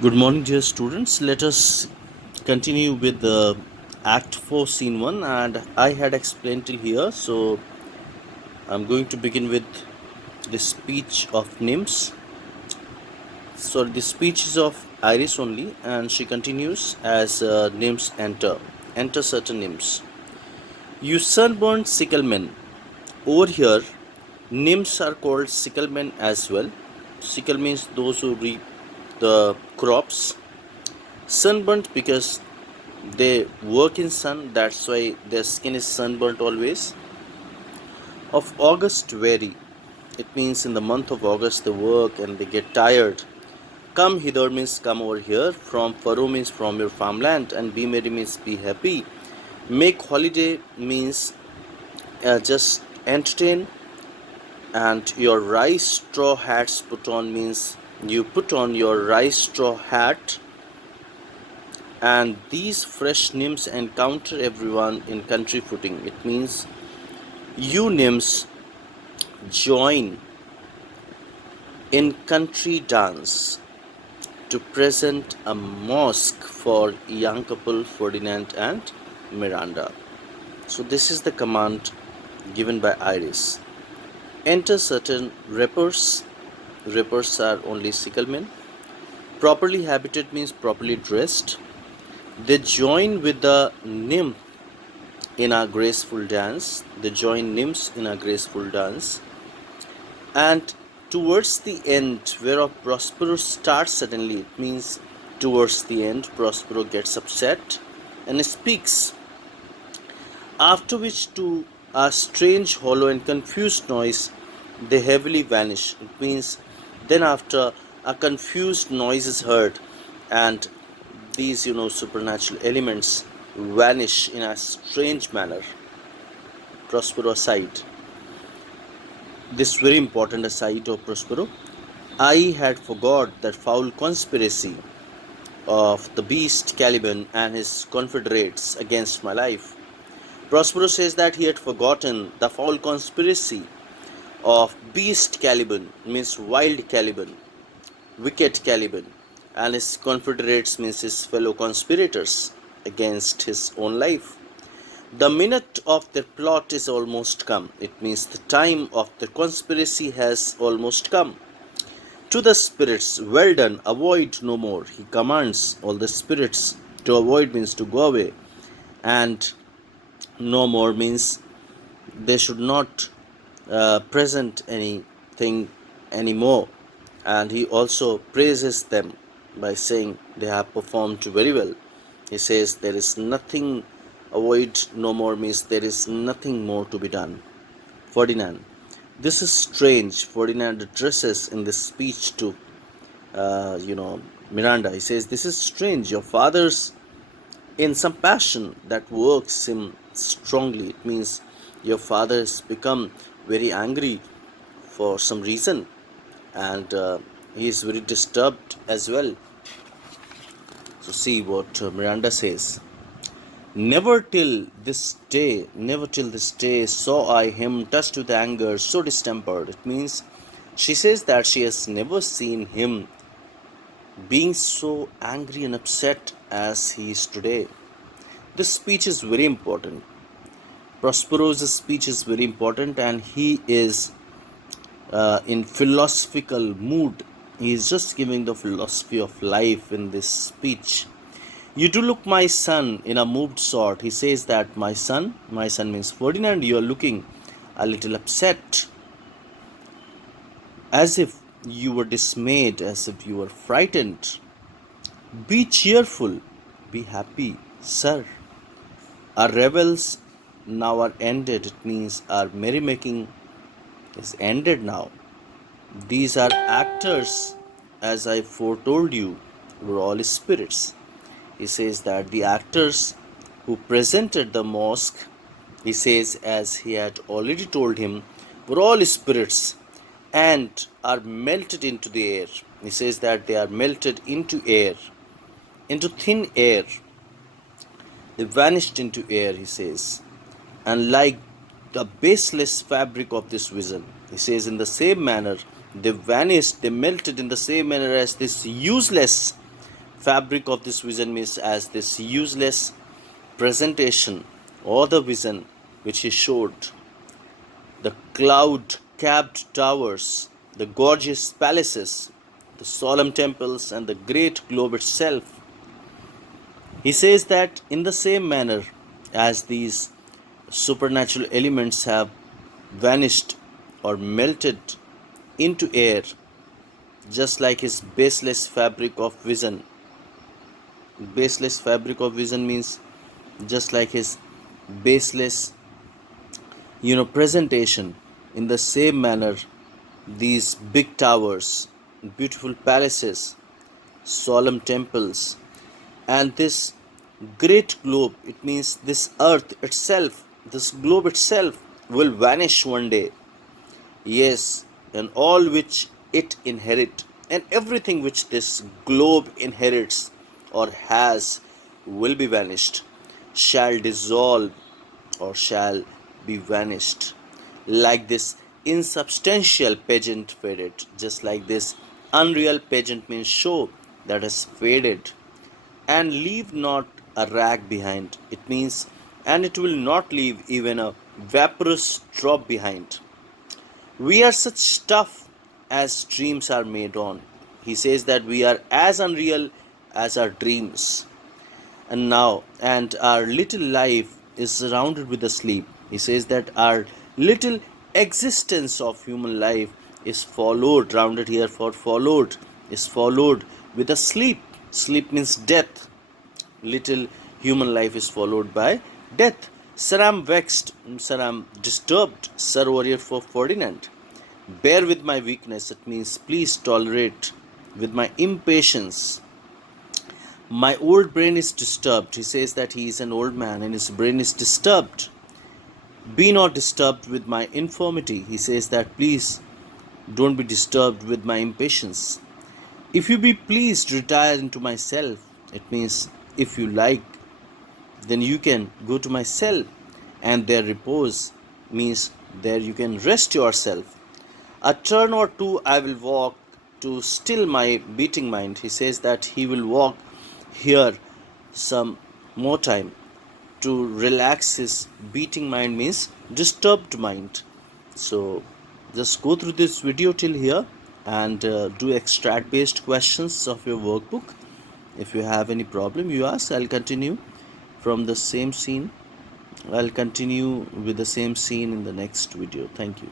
Good morning, dear students. Let us continue with the Act 4, Scene 1, and I had explained till here, so I'm going to begin with the speech of nymphs. So, the speech is of Iris only, and she continues as nymphs enter. Enter certain nymphs. You sunburned sicklemen. Over here, nymphs are called sicklemen as well. Sickle means those who reap the crops. Sunburnt because they work in sun, that's why their skin is sunburnt always. Of August vary, it means in the month of August they work and they get tired. Come hither means come over here. From furrow means from your farmland. And be merry means be happy. Make holiday means just entertain. And your rice straw hats put on means you put on your rice straw hat. And these fresh nymphs encounter everyone in country footing. It means you nymphs join in country dance to present a mosque for young couple Ferdinand and Miranda. So this is the command given by Iris. Enter certain reapers. Reapers are only sicklemen. Properly habited means properly dressed. They join with the nymph in a graceful dance. They join nymphs in a graceful dance. And towards the end, whereof Prospero starts suddenly, it means towards the end, Prospero gets upset and speaks. After which, to a strange, hollow, and confused noise, they heavily vanish. It means then, after a confused noise is heard, and these, supernatural elements vanish in a strange manner. Prospero aside. This very important aside of Prospero. I had forgot that foul conspiracy of the beast Caliban and his confederates against my life. Prospero says that he had forgotten the foul conspiracy of beast Caliban, means wild Caliban, wicked Caliban, and his confederates means his fellow conspirators against his own life. The minute of their plot is almost come. It means the time of the conspiracy has almost come. To the spirits, well done, avoid no more. He commands all the spirits. To avoid means to go away, and no more means they should not present anything anymore. And he also praises them by saying they have performed very well. He says there is nothing, avoid no more means there is nothing more to be done. Ferdinand. This is strange. Ferdinand addresses in this speech to, Miranda. He says, this is strange. Your father's in some passion that works him strongly. It means your father has become very angry for some reason, and he is very disturbed as well. So see what Miranda says. Never till this day saw I him touched with anger, so distempered. It means she says that she has never seen him being so angry and upset as he is today. This speech is very important. Prospero's speech is very important, and he is in philosophical mood. He is just giving the philosophy of life in this speech. You do look, my son, in a moved sort. He says that my son means Ferdinand, you are looking a little upset, as if you were dismayed, as if you were frightened. Be cheerful, be happy, sir. Our revels now are ended. It means our merrymaking is ended now. These are actors, as I foretold you, were all spirits. He says that the actors who presented the mosque, he says, as he had already told him, were all spirits and are melted into the air. He says that they are melted into air, into thin air. They vanished into air, he says, and like the baseless fabric of this vision. He says, in the same manner, they vanished, they melted in the same manner as this useless fabric of this vision means as this useless presentation or the vision which he showed, the cloud capped towers, the gorgeous palaces, the solemn temples, and the great globe itself. He says that in the same manner as these supernatural elements have vanished or melted into air, just like his baseless fabric of vision. Baseless fabric of vision means just like his baseless, presentation. In the same manner, these big towers, beautiful palaces, solemn temples, and this great globe, it means this earth itself, this globe itself, will vanish one day. Yes, and all which it inherit, and everything which this globe inherits or has will be vanished, shall dissolve or shall be vanished, like this insubstantial pageant faded, just like this unreal pageant means show that has faded, and leave not a rag behind. It means, and it will not leave even a vaporous drop behind. We are such stuff as dreams are made on. He says that we are as unreal as our dreams. And our little life is surrounded with the sleep. He says that our little existence of human life is followed, rounded here for followed, is followed with a sleep. Sleep means death. Little human life is followed by death. Sir, I'm vexed, sir, I'm disturbed, Sir Warrior for Ferdinand. Bear with my weakness, it means please tolerate with my impatience. My old brain is disturbed. He says that he is an old man and his brain is disturbed. Be not disturbed with my infirmity. He says that please don't be disturbed with my impatience. If you be pleased, retire into my cell. It means if you like, then you can go to my cell, and there repose means there you can rest yourself. A turn or two I will walk to still my beating mind. He says that he will walk here some more time to relax his beating mind means disturbed mind. So just go through this video till here and do extract based questions of your workbook. If you have any problem you ask, I'll continue from the same scene. I'll continue with the same scene in the next video. Thank you.